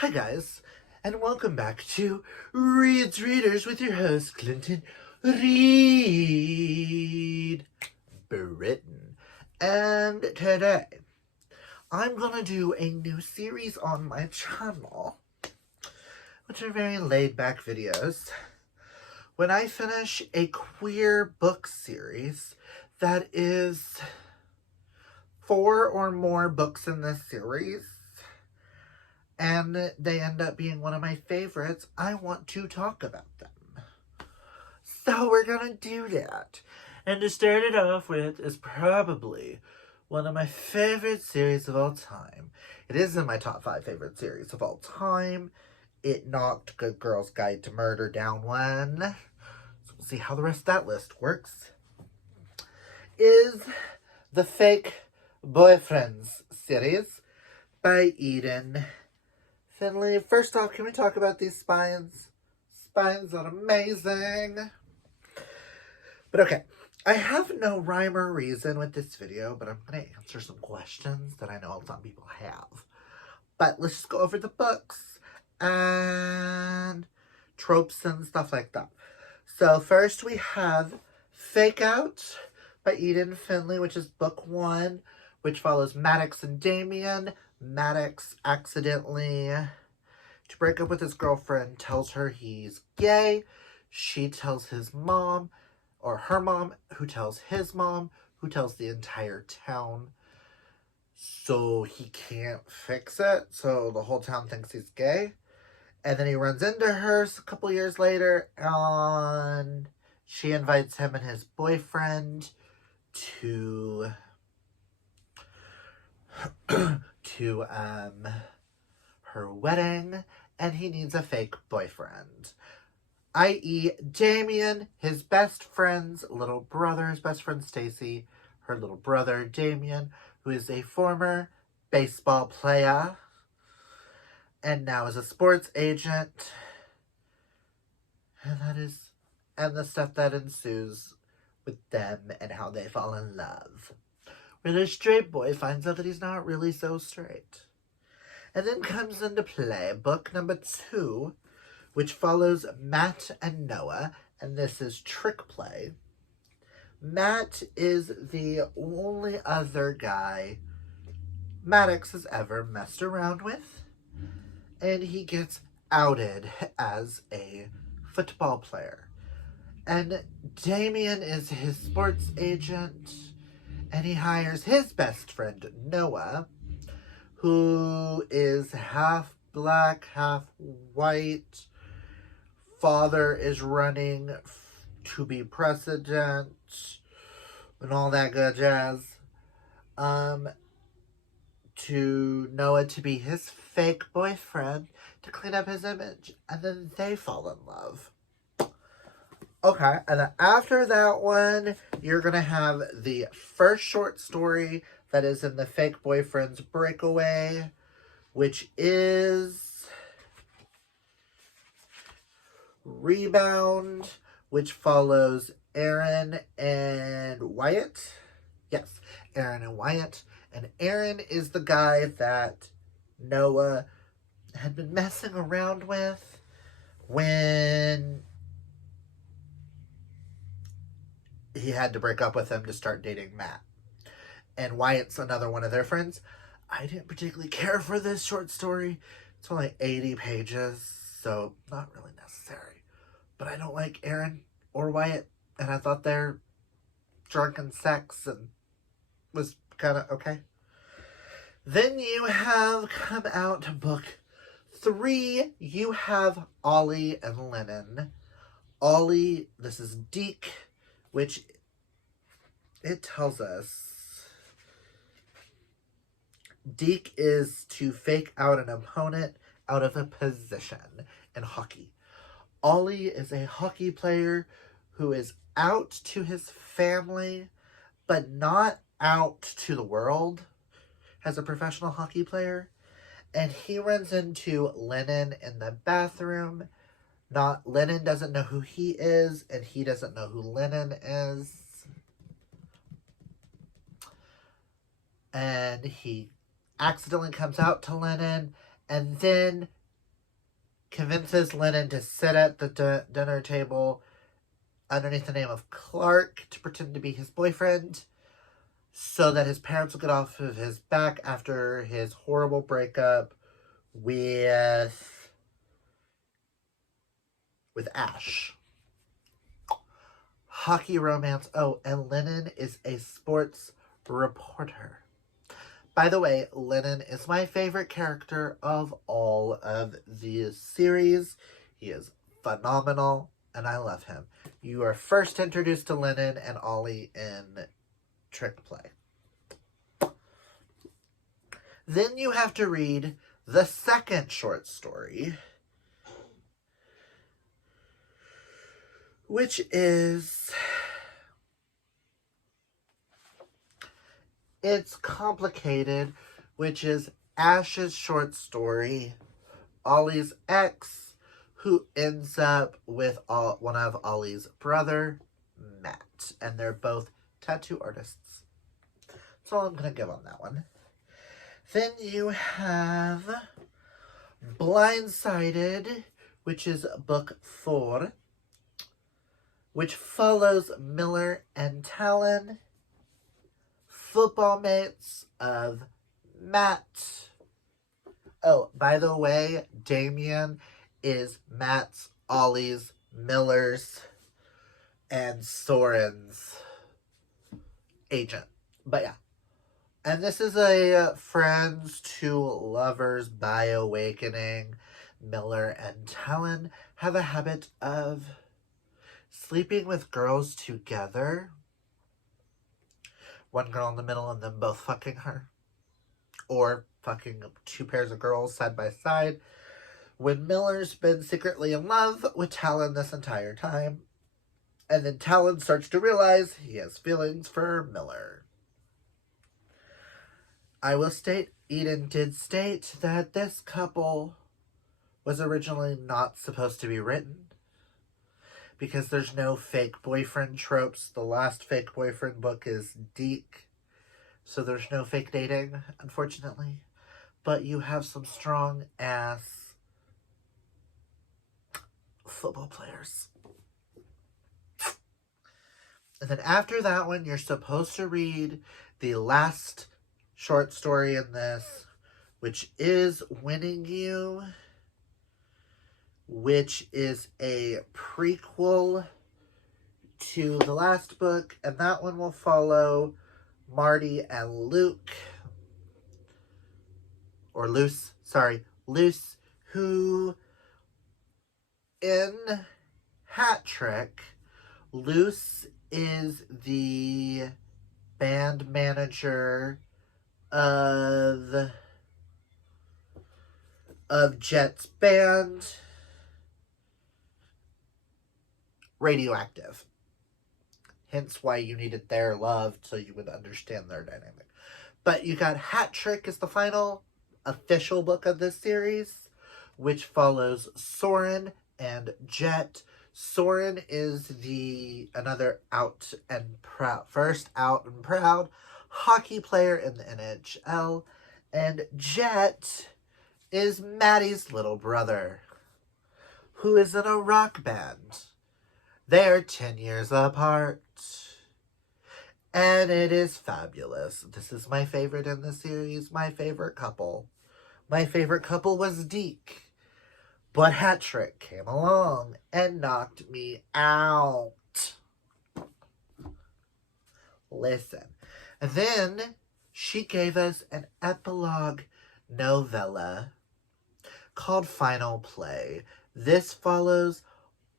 Hi guys, and welcome back to Reed's Readers with your host, Clinton Reed Britton. And today, I'm gonna do a new series on my channel, which are very laid-back videos. When I finish a queer book series that is 4 or more books in this series, and they end up being one of my favorites, I want to talk about them. So we're gonna do that. And to start it off with is probably one of my favorite series of all time. It is in my top 5 favorite series of all time. It knocked Good Girl's Guide to Murder down one. So we'll see how the rest of that list works. Is the Fake Boyfriends series by Eden Finley. First off, can we talk about these spines? Spines are amazing. But okay, I have no rhyme or reason with this video, but I'm going to answer some questions that I know some people have. But let's just go over the books and tropes and stuff like that. So first we have Fake Out by Eden Finley, which is book 1, which follows Maddox and Damien. Maddox accidentally, to break up with his girlfriend, tells her he's gay. She tells his mom, or her mom, who tells his mom, who tells the entire town. So he can't fix it, so the whole town thinks he's gay. And then he runs into her a couple years later, and she invites him and his boyfriend to her wedding, and he needs a fake boyfriend, i.e. Damien, his best friend's little brother, his best friend Stacy, her little brother Damien, who is a former baseball player and now is a sports agent, and the stuff that ensues with them and how they fall in love, where their straight boy finds out that he's not really so straight. And then comes into play book number 2, which follows Matt and Noah, and this is Trick Play. Matt is the only other guy Maddox has ever messed around with, and he gets outed as a football player. And Damien is his sports agent, and he hires his best friend, Noah, who is half black, half white. Father is running to be president and all that good jazz. To Noah to be his fake boyfriend to clean up his image, and then they fall in love. Okay, and then after that one, you're gonna have the first short story that is in the fake boyfriend's breakaway, which is Rebound, which follows Aaron and Wyatt. Yes, Aaron and Wyatt. And Aaron is the guy that Noah had been messing around with when he had to break up with him to start dating Matt. And Wyatt's another one of their friends. I didn't particularly care for this short story. It's only 80 pages, so not really necessary. But I don't like Aaron or Wyatt, and I thought their drunken sex and was kind of okay. Then you have come out book 3. You have Ollie and Lennon. Ollie, this is Deke, which it tells us Deke is to fake out an opponent out of a position in hockey. Ollie is a hockey player who is out to his family, but not out to the world as a professional hockey player. And he runs into Lennon in the bathroom. Lennon doesn't know who he is, and he doesn't know who Lennon is. And he accidentally comes out to Lennon, and then convinces Lennon to sit at the dinner table underneath the name of Clark to pretend to be his boyfriend so that his parents will get off of his back after his horrible breakup with Ash. Hockey romance. Oh, and Lennon is a sports reporter. By the way, Lennon is my favorite character of all of the series. He is phenomenal, and I love him. You are first introduced to Lennon and Ollie in Trick Play. Then you have to read the second short story, which is... It's Complicated, which is Ash's short story, Ollie's ex, who ends up with one of Ollie's brother, Matt. And they're both tattoo artists. That's all I'm going to give on that one. Then you have Blindsided, which is book 4, which follows Miller and Talon, football mates of Matt. Oh, by the way, Damien is Matt's, Ollie's, Miller's, and Soren's agent. But yeah. And this is a friends to lovers by awakening. Miller and Talon have a habit of sleeping with girls together. One girl in the middle and them both fucking her. Or fucking 2 pairs of girls side by side. When Miller's been secretly in love with Talon this entire time. And then Talon starts to realize he has feelings for Miller. I will state, Eden did state that this couple was originally not supposed to be written. Because there's no fake boyfriend tropes. The last fake boyfriend book is Deke. So there's no fake dating, unfortunately. But you have some strong ass football players. And then after that one, you're supposed to read the last short story in this, which is Winning You, which is a prequel to the last book, and that one will follow Marty and Luke, or Luce, who in Hat Trick, Luce is the band manager of Jet's band, Radioactive. Hence why you needed their love so you would understand their dynamic. But you got Hat Trick as the final official book of this series, which follows Soren and Jet. Soren is another first out and proud hockey player in the NHL, and Jet is Maddie's little brother, who is in a rock band. They're 10 years apart, and it is fabulous. This is my favorite in the series, my favorite couple. My favorite couple was Deke, but Hat Trick came along and knocked me out. Listen. And then she gave us an epilogue novella called Final Play. This follows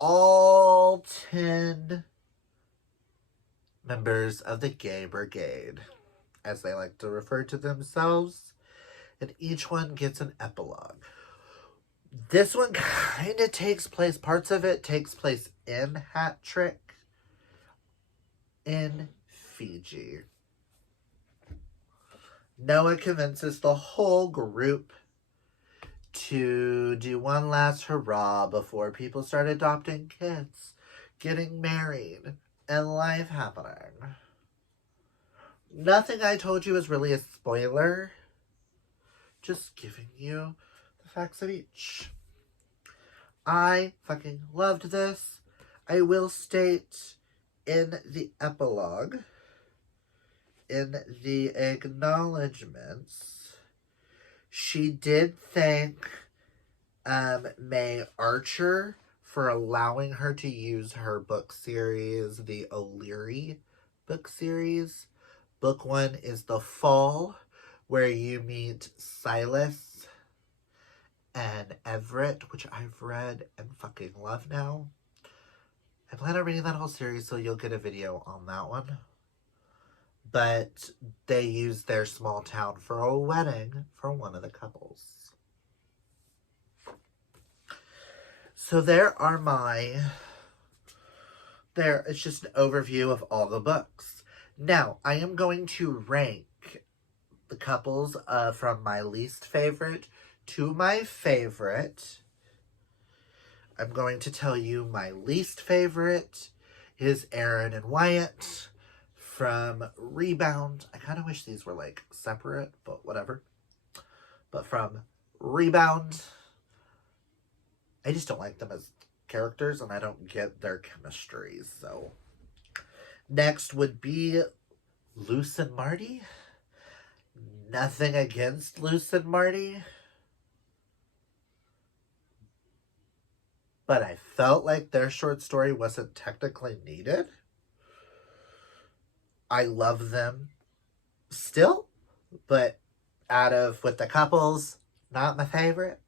all 10 members of the Gay Brigade, as they like to refer to themselves, and each one gets an epilogue. This one kind of takes place, parts of it takes place in Hat Trick in Fiji. Noah convinces the whole group to do one last hurrah before people start adopting kids, getting married, and life happening. Nothing I told you is really a spoiler. Just giving you the facts of each. I fucking loved this. I will state in the epilogue, in the acknowledgements, she did thank May Archer for allowing her to use her book series, the O'Leary book series. Book 1 is The Fall, where you meet Silas and Everett, which I've read and fucking love now. I plan on reading that whole series, so you'll get a video on that one. But they used their small town for a wedding for one of the couples. So it's just an overview of all the books. Now, I am going to rank the couples from my least favorite to my favorite. I'm going to tell you my least favorite is Aaron and Wyatt from Rebound. I kind of wish these were like separate, but whatever. But from Rebound, I just don't like them as characters, and I don't get their chemistry, so. Next would be Luce and Marty. Nothing against Luce and Marty, but I felt like their short story wasn't technically needed. I love them still, but with the couples, not my favorite.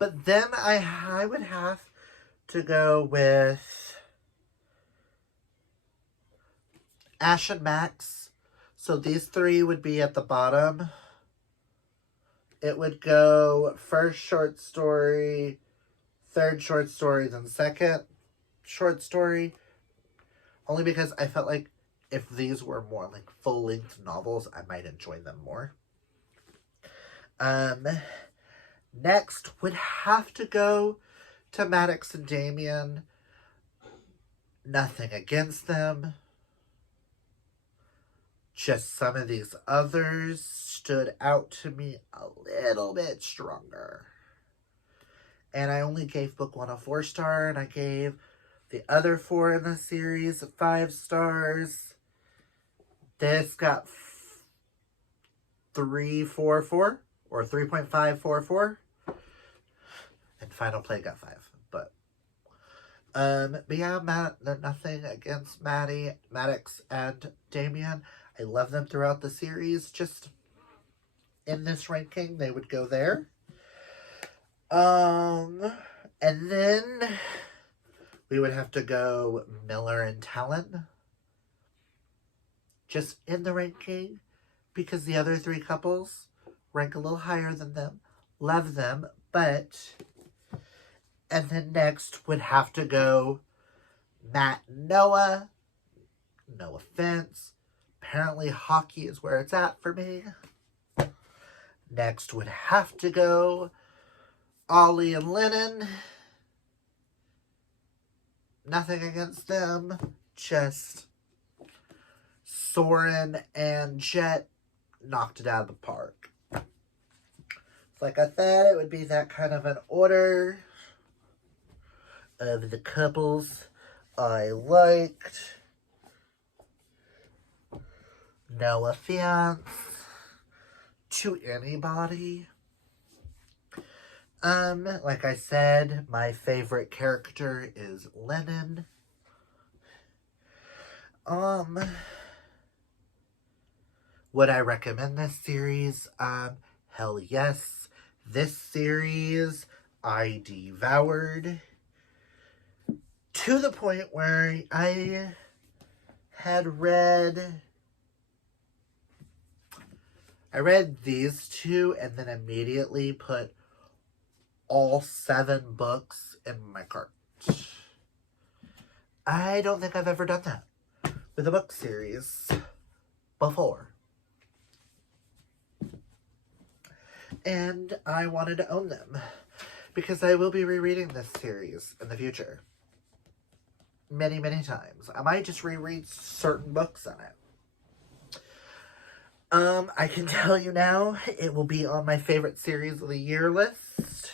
But then I would have to go with Ash and Max. So these three would be at the bottom. It would go first short story, third short story, then second short story. Only because I felt like if these were more like full-length novels, I might enjoy them more. Next would have to go to Maddox and Damien. Nothing against them. Just some of these others stood out to me a little bit stronger. And I only gave book 1 a 4-star, and I gave the other 4 in the series 5 stars. This got 3.44 or 3.544. And Final Play got 5. But yeah, nothing against Maddox and Damien. I love them throughout the series. Just in this ranking, they would go there. And then we would have to go Miller and Talon. Just in the ranking, because the other 3 couples rank a little higher than them. Love them, but. And then next would have to go Matt and Noah. No offense. Apparently hockey is where it's at for me. Next would have to go Ollie and Lennon. Nothing against them. Just Soren and Jet knocked it out of the park. Like I said, it would be that kind of an order of the couples I liked. No offense to anybody. Like I said, my favorite character is Lennon. Would I recommend this series? Hell yes. This series I devoured to the point where I had read these 2 and then immediately put all 7 books in my cart. I don't think I've ever done that with a book series before. And I wanted to own them because I will be rereading this series in the future. Many, many times. I might just reread certain books in it. I can tell you now, it will be on my favorite series of the year list.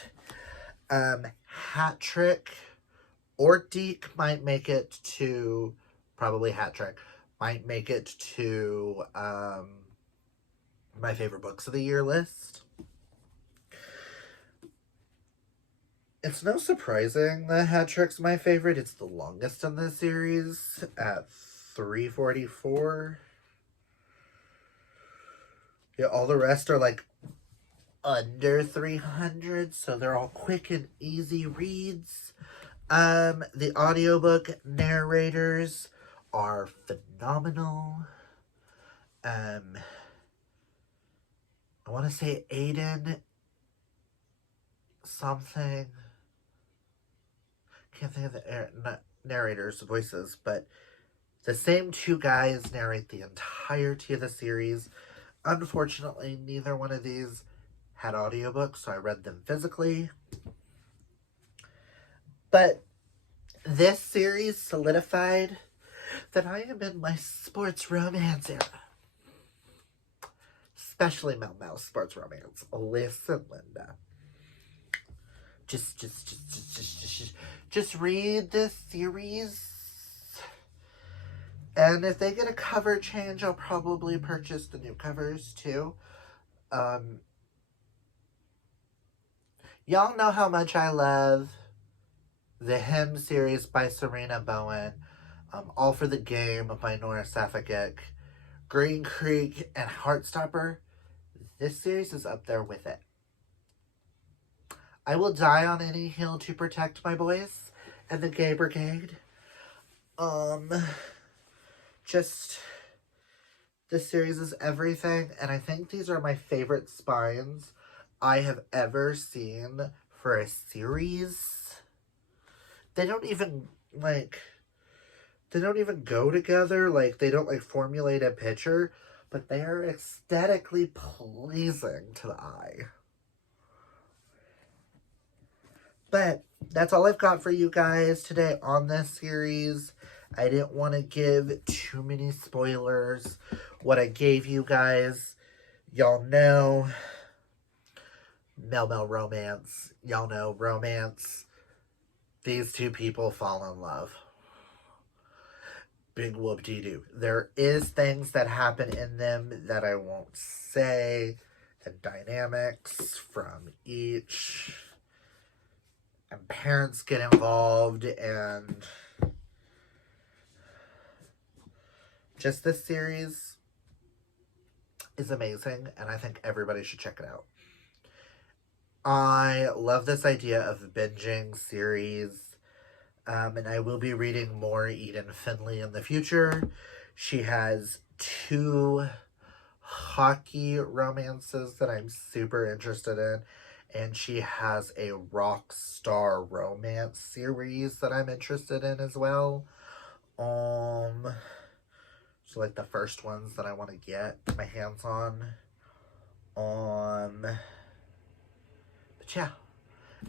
Hat Trick or Deke might make it to, probably Hat Trick, might make it to my favorite books of the year list. It's no surprising that Hat Trick's my favorite. It's the longest in the series at 344. Yeah, all the rest are like under 300, so they're all quick and easy reads. The audiobook narrators are phenomenal. I want to say Aiden something. Can't think of the narrators' voices, but the same two guys narrate the entirety of the series. Unfortunately, neither one of these had audiobooks, so I read them physically. But this series solidified that I am in my sports romance era. Especially Mel Mel sports romance. Listen, Linda. Just read this series. And if they get a cover change, I'll probably purchase the new covers too. Y'all know how much I love the Hymn series by Serena Bowen. All for the Game by Nora Safekic. Green Creek and Heartstopper. This series is up there with it. I will die on any hill to protect my boys and the gay brigade. This series is everything, and I think these are my favorite spines I have ever seen for a series. They don't even go together, they don't formulate a picture, but they are aesthetically pleasing to the eye. But that's all I've got for you guys today on this series. I didn't want to give too many spoilers. What I gave you guys, y'all know. Mel Mel romance. Y'all know romance. These two people fall in love. Big whoop-de-doo. There is things that happen in them that I won't say. And dynamics from each. And parents get involved, and just this series is amazing, and I think everybody should check it out. I love this idea of binging series, and I will be reading more Eden Finley in the future. She has 2 hockey romances that I'm super interested in, and she has a rock star romance series that I'm interested in as well. So the first ones that I want to get my hands on. But yeah,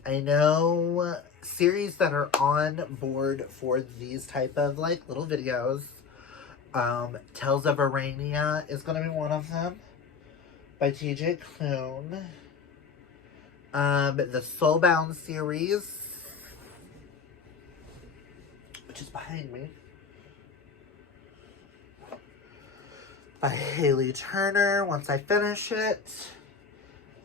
I know series that are on board for these type of little videos. Tales of Arania is going to be one of them by TJ Klune. The Soulbound series, which is behind me, by Haley Turner, once I finish it.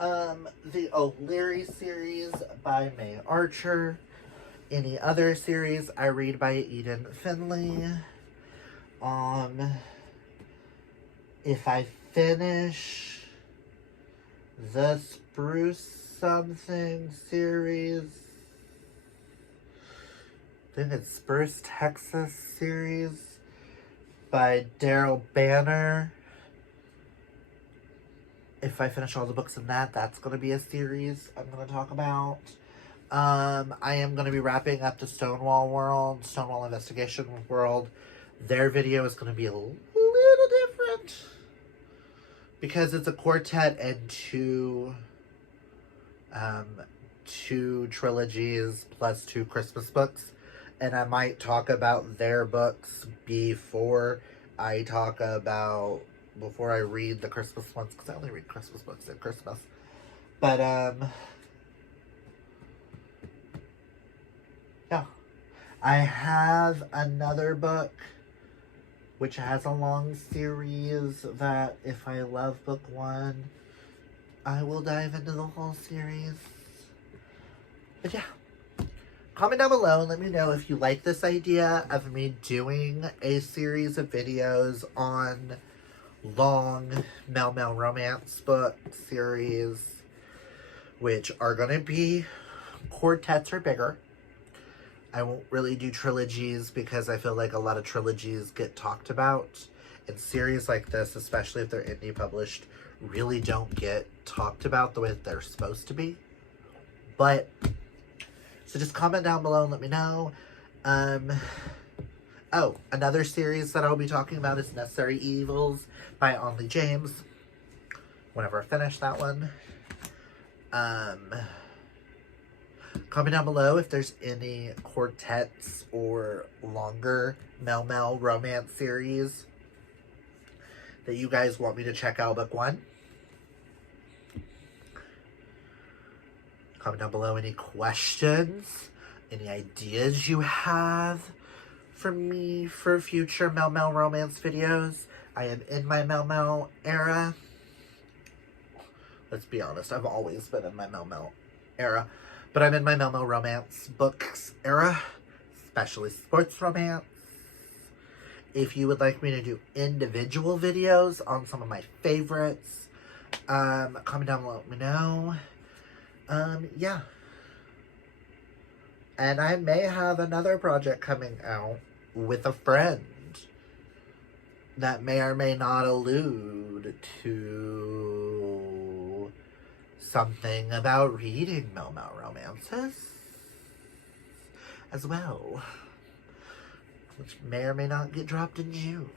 The O'Leary series by May Archer. Any other series I read by Eden Finley. If I finish the Spruce Something series, I think it's Spruce Texas series by Daryl Banner. If I finish all the books in that, that's going to be a series I'm going to talk about. I am going to be wrapping up the Stonewall Investigation World. Their video is going to be a little different because it's a quartet and two trilogies plus 2 Christmas books, and I might talk about their books before I read the Christmas ones, because I only read Christmas books at Christmas. But I have another book which has a long series that if I love book one, I will dive into the whole series. But yeah. Comment down below and let me know if you like this idea of me doing a series of videos on long Mel Mel romance book series, which are going to be quartets or bigger. I won't really do trilogies because I feel like a lot of trilogies get talked about, and series like this, especially if they're indie published, really don't get talked about the way that they're supposed to be. But so just comment down below and let me know. Oh, another series that I'll be talking about is Necessary Evils by Only James. Whenever I finish that one. Comment down below if there's any quartets or longer Mel Mel romance series that you guys want me to check out book one. Comment down below any questions, any ideas you have for me for future Mel Mel romance videos. I am in my Mel Mel era. Let's be honest, I've always been in my Mel Mel era. But I'm in my Mel Mel romance books era, especially sports romance. If you would like me to do individual videos on some of my favorites, comment down below, let me know. Yeah. And I may have another project coming out with a friend that may or may not allude to something about reading Mel Mel romances as well, which may or may not get dropped in June.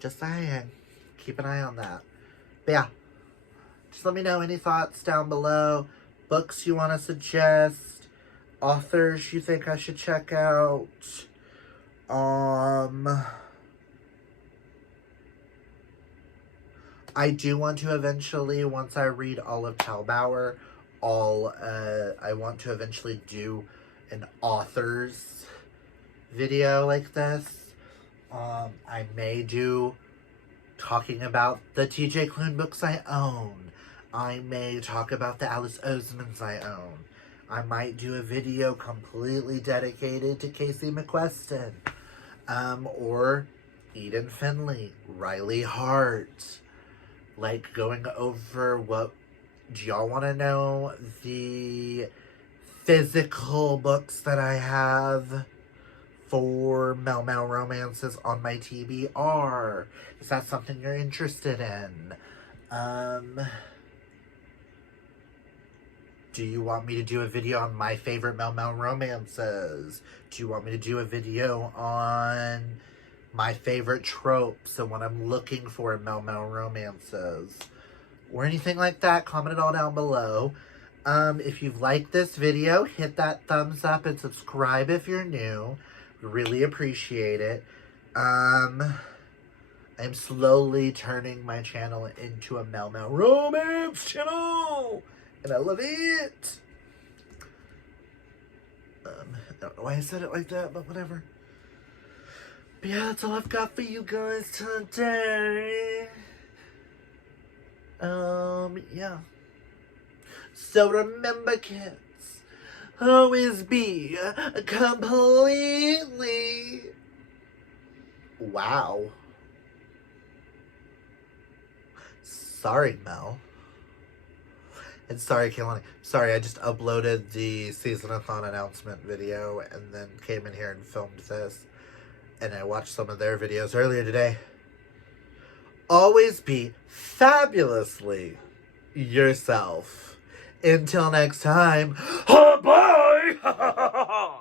Just saying. Keep an eye on that. But yeah. Just let me know any thoughts down below. Books you want to suggest. Authors you think I should check out. I do want to eventually, once I read all of Talbauer, I want to eventually do an author's video like this. I may do talking about the TJ Klune books I own. I may talk about the Alice Oseman's I own. I might do a video completely dedicated to Casey McQueston. Or Eden Finley, Riley Hart. Like going over what, do y'all want to know the physical books that I have for Mel Mel romances on my TBR? Is that something you're interested in? Do you want me to do a video on my favorite Mel Mel romances? Do you want me to do a video on my favorite tropes and what I'm looking for in Mel Mel romances? Or anything like that? Comment it all down below. If you've liked this video, hit that thumbs up and subscribe if you're new. Really appreciate it. I'm slowly turning my channel into a Mel Mel romance channel. And I love it. I don't know why I said it like that, but whatever. But yeah, that's all I've got for you guys today. Yeah. So remember, kids, always be completely... Wow. Sorry, Mel. And sorry, Kaylani. Sorry, I just uploaded the season-a-thon announcement video and then came in here and filmed this. And I watched some of their videos earlier today. Always be fabulously yourself. Until next time, bye!